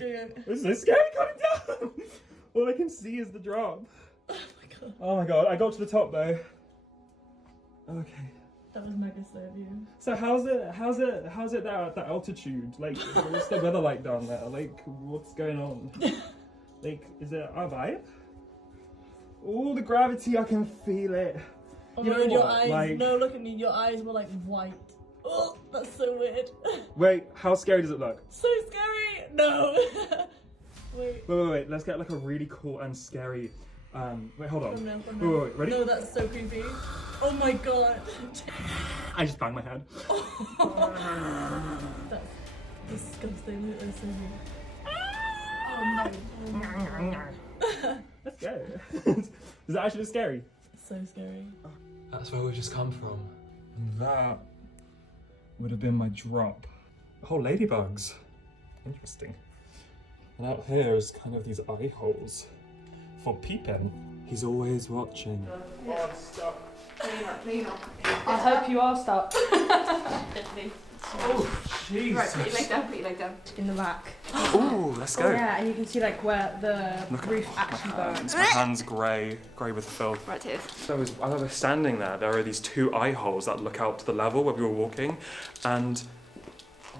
It's so scary coming down. All I can see is the drop. Oh my god. Oh my god, I got to the top though. Okay. That was mega slow of you. So how's it there at that altitude? Like, what's the weather like down there? Like, what's going on? Like, is it our vibe? Oh, the gravity, I can feel it. Oh You my know god, your what? eyes, Like- no, look at me, your eyes were like white. Oh, that's so weird. Wait, how scary does it look? So scary. No. Wait. Wait, let's get like a really cool and scary, wait, hold on. Thumbnail. Wait, ready? No, that's so creepy. Oh my god. I just banged my head. That's disgusting. That's so weird. Oh no. That's scary. Is that actually scary? So scary. That's where we just come from. That would have been my drop. Oh, ladybugs. Interesting. And out here is kind of these eye holes for peeping. He's always watching. Oh, stop. I hope you are stuck. Oh, Jesus. Right, put your leg down. In the back. Oh, let's go. Yeah, and you can see like where the Look at roof actually burns. My hand's grey with filth. Right here. So as I was standing there are these two eye holes that look out to the level where we were walking, and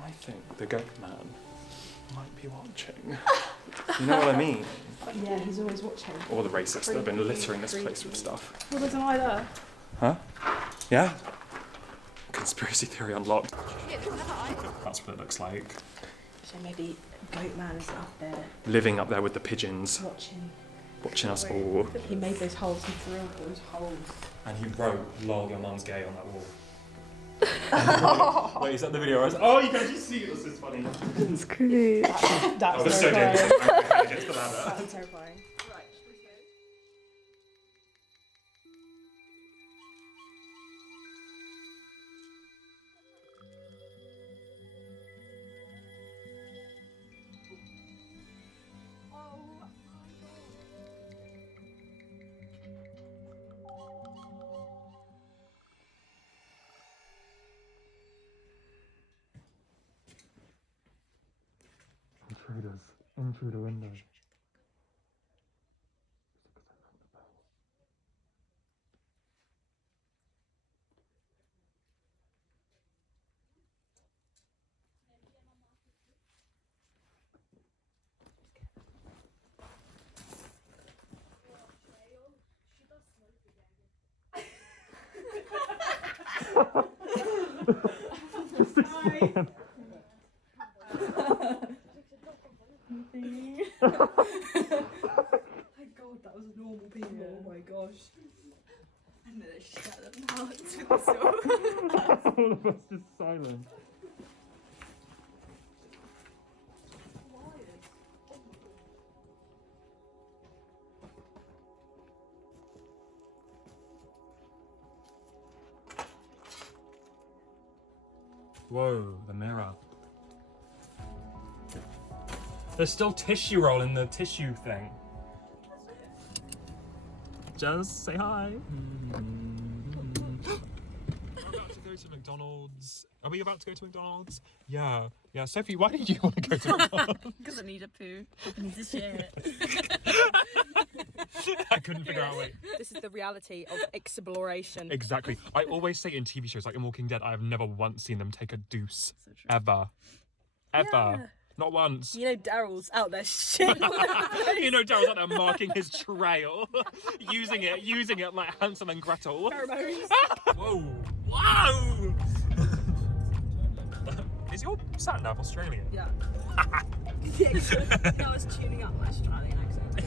I think the goat man might be watching. You know what I mean? Yeah, he's always watching. All the racists that have been littering this place with stuff. Well, there's an eye there. Huh? Yeah? Conspiracy theory unlocked. That's what it looks like. So maybe Goat Man is up there Living up there with the pigeons, watching us all. He made those holes, he drilled those holes. And he wrote, "Lol, your mum's gay" on that wall. Wait, is that the video? Oh, you can actually see it. This is funny. It's creepy. That's Oh, that's so terrifying. dangerous. I'm against the ladder. That's terrifying. Right, should we go? Intruders in through the window. Thank God that was a normal people. Yeah. Oh my gosh. I'm gonna shut them out to the door. All of us just silent. Whoa, the mirror. There's still tissue roll in the tissue thing. Just say hi. We're about to go to McDonald's. Are we about to go to McDonald's? Yeah. Yeah, Sophie, why did you want to go to McDonald's? Because I need a poo. I need to shit. I couldn't figure out a way. This is the reality of exploration. Exactly. I always say in TV shows, like in Walking Dead, I have never once seen them take a deuce. So true. Ever. Ever. Yeah. Not once. You know Daryl's out there shit. You know Daryl's out there marking his trail. using it like Hansel and Gretel. Pheromones. Whoa. Whoa! Is your sat nav Australian? Yeah. Yeah, so, I was tuning up my Australian accent.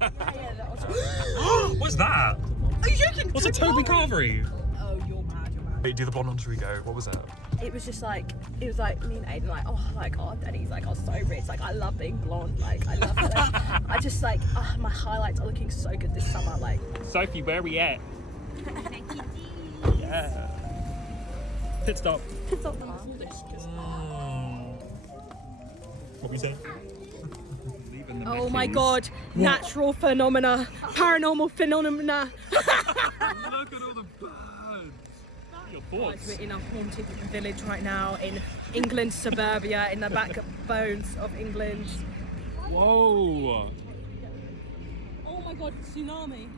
Yeah, that was. What's that? Are you joking? What's a Toby Carvery? Oh, you're mad, you're mad. Wait, do the blonde on we go. What was it? It was just like, it was like me and Aiden like, oh, Daddy's like, oh, so rich. Like, I love being blonde. Like, I love it. Like, I just like, my highlights are looking so good this summer. Like, Sophie, where are we at? Yeah. Pit stop. it's not What we say? Oh my God, natural phenomena, paranormal phenomena. Look at all the birds. Your thoughts? We're in a haunted village right now in England's suburbia, in the backbones of England. Whoa! Oh my god, tsunami.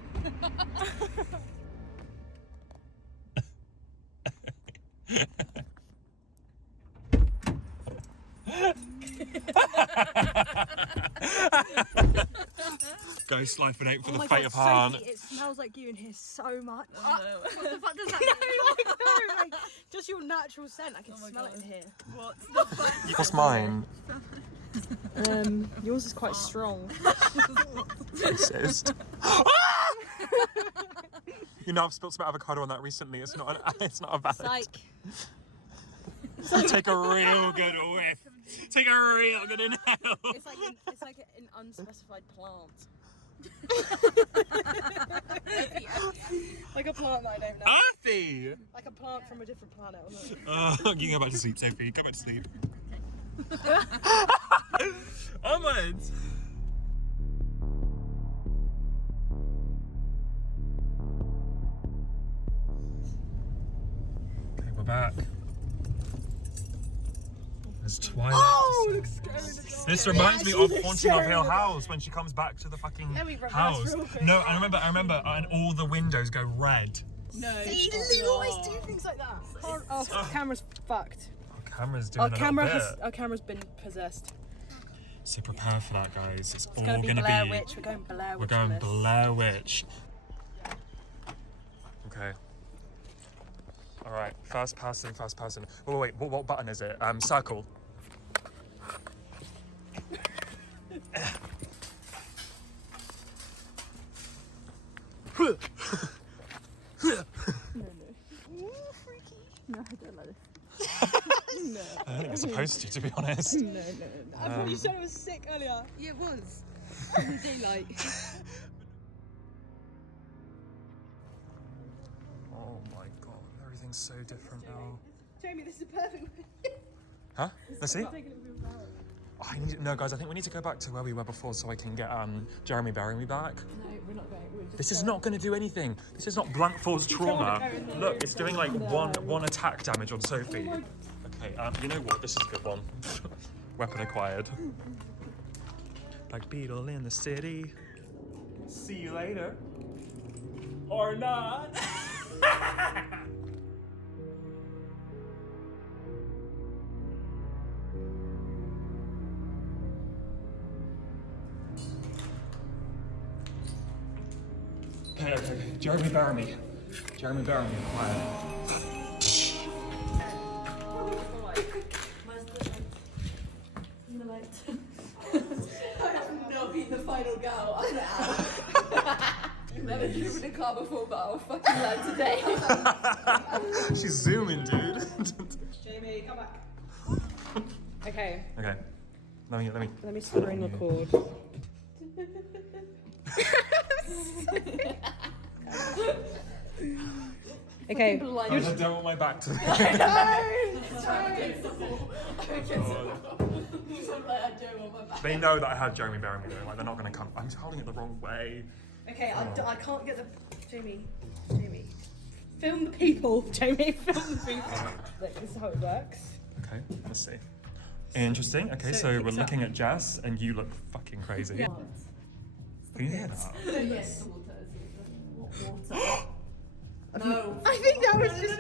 Ghost life and ape for Oh the my fate God, of Han. Sophie, it smells like you in here so much. What the fuck does that No, like, just your natural scent. I can my smell it God. in here. What the fuck? What's mine? Yours is quite strong. Racist. You know, I've spilled some avocado on that recently. It's not a bad. Like, Take a real good whiff. Take a real good inhale. it's like an unspecified plant. Like a plant that I don't know. Earthy. Like a plant from a different planet. Wasn't it? You can go back to sleep, Sophie. Go back to sleep. Onwards. Okay, we're back. There's Twilight. Oh, it looks scary. This reminds me of Haunting of Hill House when she comes back to the fucking Let me reverse house. real quick. No, I remember, and all the windows go red. No. See, they always do things like that. Oh, camera's fucked. Our camera's doing a little bit. Our camera's been possessed. So prepare for that, guys. It's all It's gonna be gonna Blair be. Witch. We're going Blair Witch. We're going on this. Blair Witch. Okay. All right. First person. Wait. What button is it? Circle. No, I don't like this. I don't think you're supposed to be honest. No. I thought you said it was sick earlier. Yeah, it was. In the daylight. Oh my god, everything's so different now. Jamie, this is perfect. Huh? Let's see. Oh, no, guys, I think we need to go back to where we were before so I can get Jeremy burying me back. No, we're not going. We're just This is not going to do anything. This is not blunt force trauma. Look, it's doing like one attack damage on Sophie. Okay, you know what? This is a good one. Weapon acquired. Black Beetle in the city. See you later. Or not. Okay. Jeremy bury me. Jeremy bury me. Quiet. I've not been the final girl. I'm out. I've never driven a car before, but I'll fucking learn today. She's zooming, dude. Jamie, come back. Okay, Okay. Let me. spring the cord. Okay. I don't want my back to. They know that I had Jeremy burying me though. Like they're not gonna come. I'm holding it the wrong way. Okay, I can't get the Jamie. Film the people, Jamie. Film the people. Look, this is how it works. Okay, let's see. Interesting. Okay, So so it we're picks looking at Jess, and you look fucking crazy. Can you hear that? Yes, water. Water. No. I think that was just.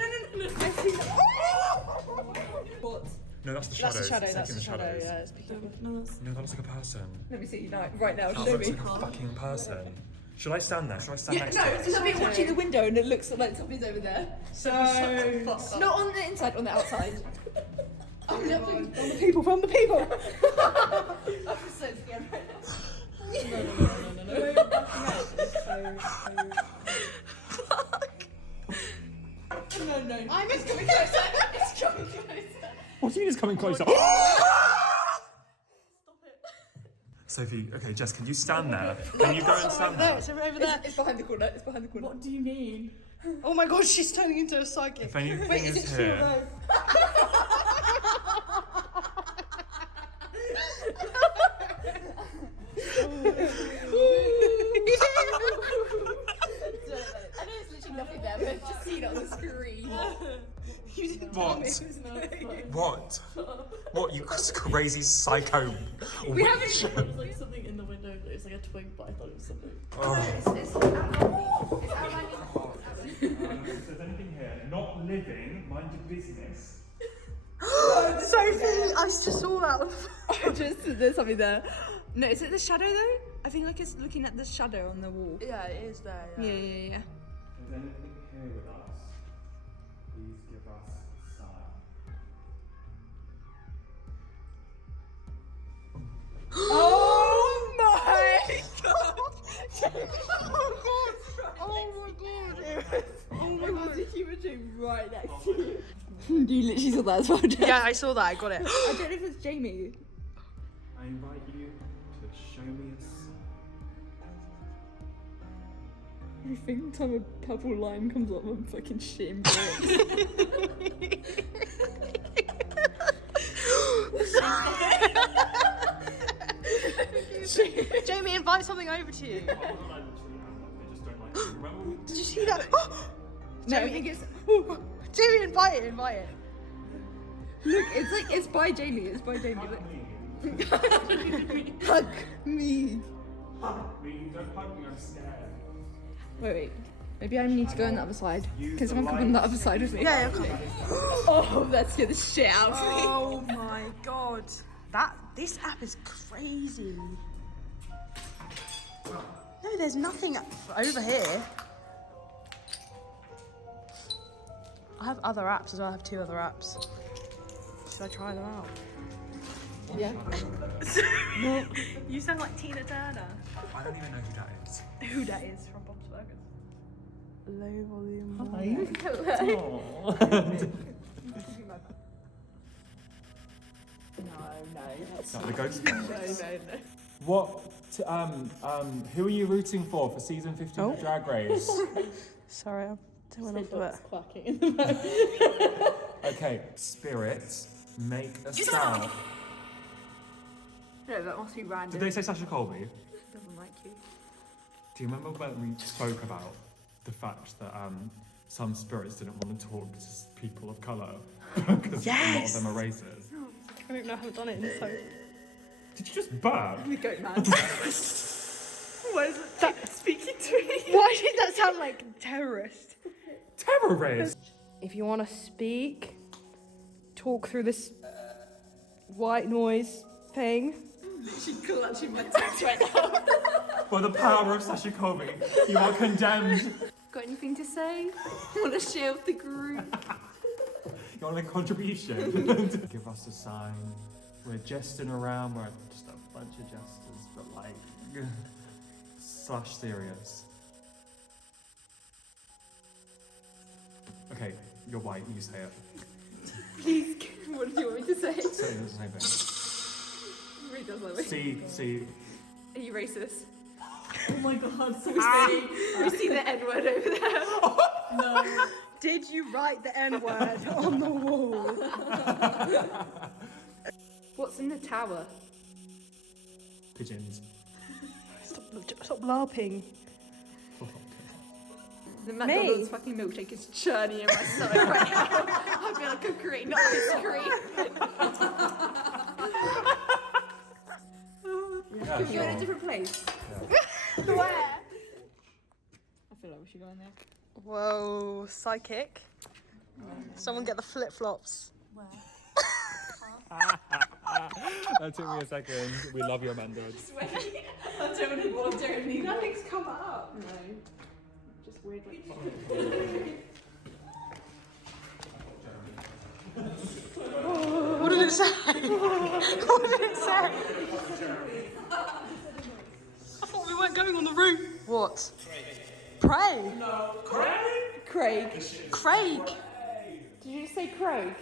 What? No, that's the That's shadows. a shadow. It's That's taking a the shadow. shadows. Yeah, it's picking up. No, that's... No, that looks like a person. Let me see right now. That Show looks me. like a fucking person. Should I stand there? Should I stand Yeah, next no, to it's it? just me watching the window and it looks like something's over there. So. Not on the inside, on the outside. I'm From the people. From the people. I'm so scared right now. No. I'm It's coming closer. It's coming closer. What do you mean it's coming closer? Stop it. Sophie, okay, Jess, can you stand there? Can you go and stand there? It's over there. It's behind the corner. It's behind the corner. What do you mean? Oh my god, she's turning into a psychic. If anything Wait, is is it here. true though? I know it's literally nothing there, but I've just seen it on the screen. What? What? What, you crazy psycho We haven't. There was like something in the window. It was like a twig, but I thought it was something. It's outlining. If there's anything here, not living, mind your business. Sophie, I just saw that. There's something there. No, is it the shadow though? I think like it's looking at the shadow on the wall. Yeah, it is there. Yeah. If there's anything here with us, please give us a sign. Oh my god! Oh my god, there's a human being right next to you. You literally saw that as well. Yeah, I saw that. I got it. I don't know if it's Jamie. I invite you to show me a sign. Every time a purple line comes up, I'm fucking shitting Jamie, invite something over to you. I literally am, they just don't like me. Remember we Did you see that? No, I think it's. Jamie, invite it. Look, it's by Jamie. It's by Jamie. hug Look. me. Hug me. We don't hug me, I'm scared. Wait. Maybe I need to go on the other side. Use Can the someone come on the light. other side with me? Yeah, come on. Oh, that scared the shit out of me. Oh my god. This app is crazy. No, there's nothing over here. I have other apps as well. I have 2 other apps. Should I try them out? Yeah. You sound like Tina Turner. I don't even know who that is. Who that is from Bob's Burgers. Low volume. Is that the ghost? What? Who are you rooting for season 15 of Drag Race? Sorry, I'm doing off of it. Clacking in the back. Okay, spirits, make a sound. No, that must be random. Did they say Sasha Colby? Doesn't like you. Do you remember when we spoke about the fact that some spirits didn't want to talk to people of colour because a lot of them are racist? I don't know how I've done it in so. Did you just burp? The goat man. What is that speaking to me? Why did that sound like terrorist? Terrorist! If you want to speak, talk through this white noise thing. She's clutching my tits right now. By the power of Sasha Colby, you are condemned. Got anything to say? Want to share with the group? You want a contribution? Give us a sign. We're jesting around, we're just a bunch of jesters, but like, slash serious. Okay, you're white, you say it. Please, what do you want me to say? Say the same thing. Read that slowly. See, Are you racist? Oh my god, so We see the N word over there. No. Did you write the N word on the wall? What's in the tower? pigeons. Stop larping. The McDonald's fucking milkshake is churning in my stomach right now. I feel like I'm creating ice cream. Yeah, You're in a sure. different place. Where? I feel like we should go in there. Whoa, psychic. Someone get the flip flops. That took me a second. We love you, Amanda. I don't involuntarily. Nothing's come up. No. Just weird like. What did it say? What did it say? I thought we weren't going on the route. What? Pray. No. Craig. Craig. Did you just say Craig?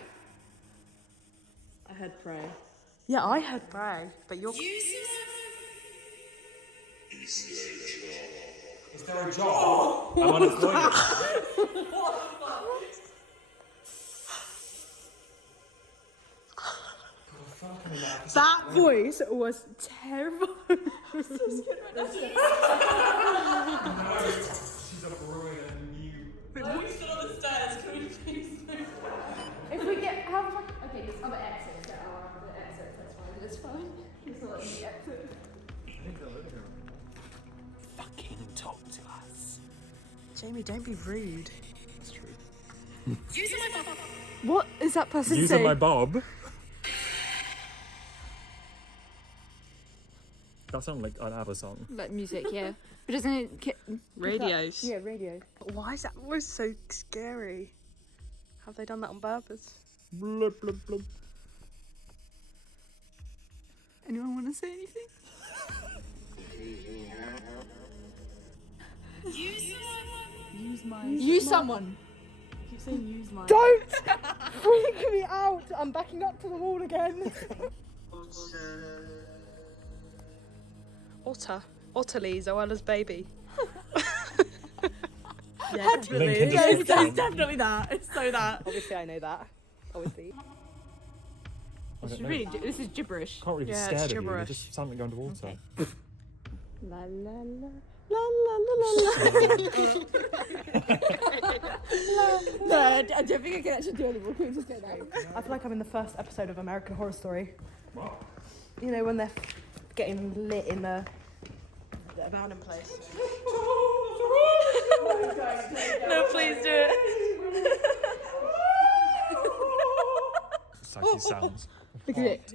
I heard pray. Yeah, I heard pray, but you're. Is there a job? I'm unemployed. That voice was terrible. She's a brilliant new. Why are we still on the stairs? Can we please move? If we get how much? Okay, there's other exits. There are other exits. That's fine. It's fine. It's not Fucking talk to us. Jamie, don't be rude. That's true. What is that person Using saying? my bob. That sounds like an ABBA song. Like music, yeah. But doesn't it? Radios. Yeah, radio. Why is that always so scary? Have they done that on purpose? Blub, blub, blub. Anyone want to say anything? Use someone. Keep saying use mine. Don't freak me out! I'm backing up to the wall again. Otter. Otterly, Zoella's baby. Yeah, definitely. Link in Yeah, it's description. definitely that. It's so that. Obviously, I know that. Obviously. I This don't is know. really. This is gibberish. Can't really be Yeah, scared it's of you. You're gibberish. just sound like going to water. La la la. La la la No, I don't think I can actually do anymore. Can we just get that? I feel like I'm in the first episode of American Horror Story. You know when they're getting lit in the abandoned place. No, please do it. Psyche sounds. Look at it.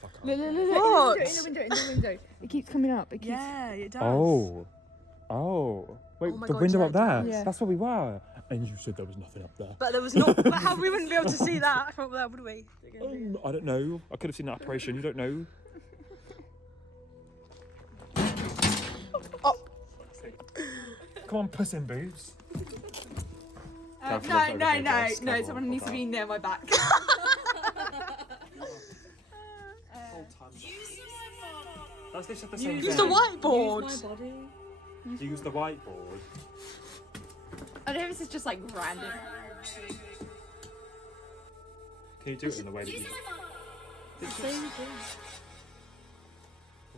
Fuck off. Look, What? In the window, in the window. It keeps coming up. It keeps... Yeah, it does. Oh. Oh. Wait, Oh my the God, window is up that there? Yeah. That's where we were. And you said there was nothing up there. But there was not. But how we wouldn't be able to see that from there, would we? I don't know. I could have seen that apparition. You don't know. Oh. Come on, Puss in Boots. No, someone needs to be near my back. That's they said the same Use the thing. whiteboard. Use the whiteboard. I don't know if this is just like random. Can you do it in the way that you... Why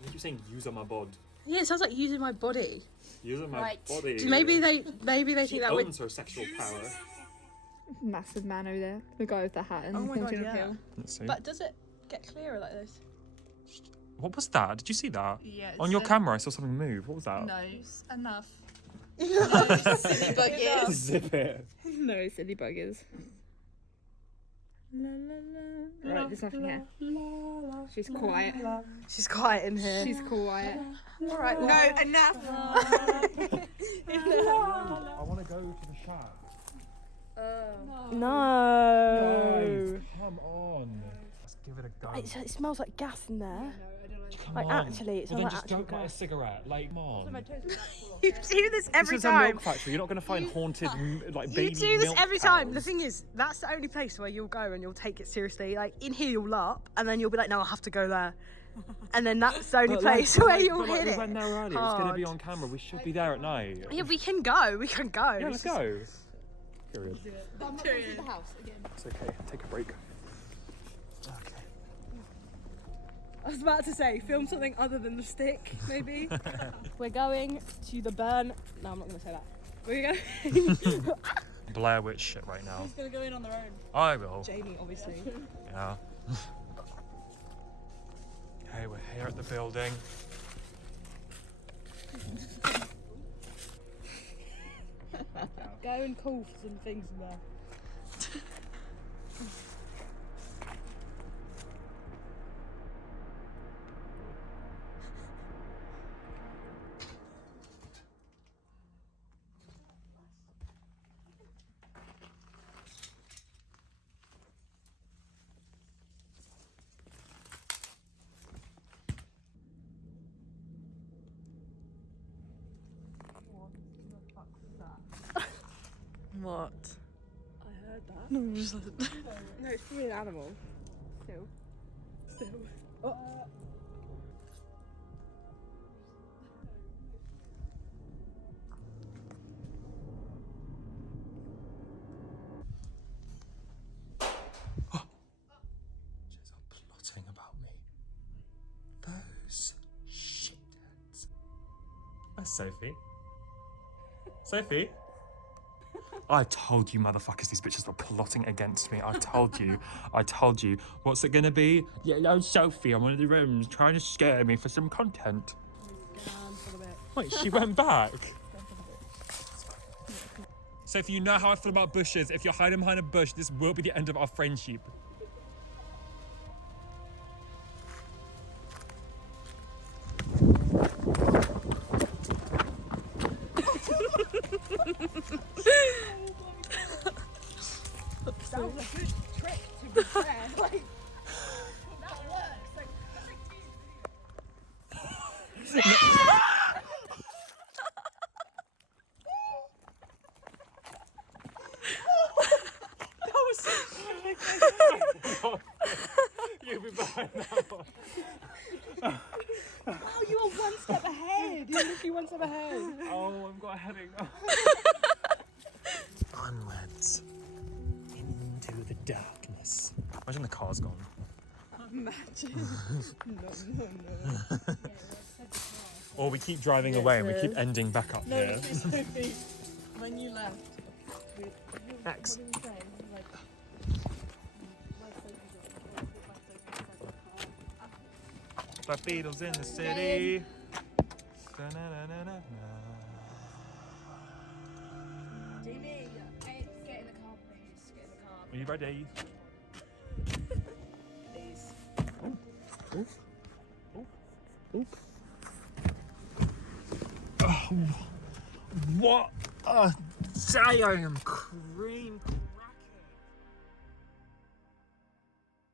are you saying use on my bod? Yeah, it sounds like using my body. Use on my Right. body. Maybe they She think that would. owns her sexual power. Massive man over there. The guy with the hat and Oh my God, pointing yeah. uphill. Let's see. But does it get clearer like this? What was that? Did you see that? Yeah. On your camera, I saw something move. What was that? Nose. Enough. Silly buggers. Zip it. No, silly buggers. La, la, la. Right, there's nothing here. She's quiet. She's quiet in here. She's quiet. All right. No, enough. I want to go to the shack. No. Guys, come on. Let's give it a go. It smells like gas in there. Come Like on. actually, it Well, smells then like just actual don't light a gas. cigarette. Like, come on. You do this every This is a time. milk factory. You're not going to find haunted, like, You baby do this milk every time. The cows. thing is, that's the only place where you'll go and you'll take it seriously. Like in here, you'll LARP, and then you'll be like, "No, I have to go there," and then that's the only But place like, where but you'll like, hit we it. went there earlier. It's going to be hard. on camera. We should be there at night. Yeah, we can go. We can go. Yeah, let's go. Period. I'm not going to the house again. It's okay. Take a break. Okay. I was about to say, film something other than the stick, maybe. We're going to the burn. No, I'm not going to say that. We're going. Blair Witch shit right now. Who's gonna go in on their own? I will. Jamie, obviously. Yeah. Okay, we're here at the building. Go and call for some things in there. What? I heard that. No, just no, it's probably an animal. Still. Oh. She's plotting about me. Those shitheads. That's Sophie. Sophie? I told you, motherfuckers, these bitches were plotting against me. I told you. I told you. What's it gonna be? Yellow Sophie on one of the rooms trying to scare me for some content. Wait, she went back. Sophie, you know how I feel about bushes. If you're hiding behind a bush, this will be the end of our friendship. That was a good trick to be fair. Like, that works. Like, You'll be behind that one. oh, you were one step ahead. You were literally one step ahead. Oh, I've got a headache now. Onwards. Into the darkness. Imagine the car's gone. Imagine. No. Or we keep driving away and we keep ending back up here. Sophie, when you left, X. what did you say? Like, The Beatles in the city. Da-na-na-na-na-na. Jamie, hey, get in the car, please. Get in the car. Are you ready? Please. Oh, what a day! I am cream.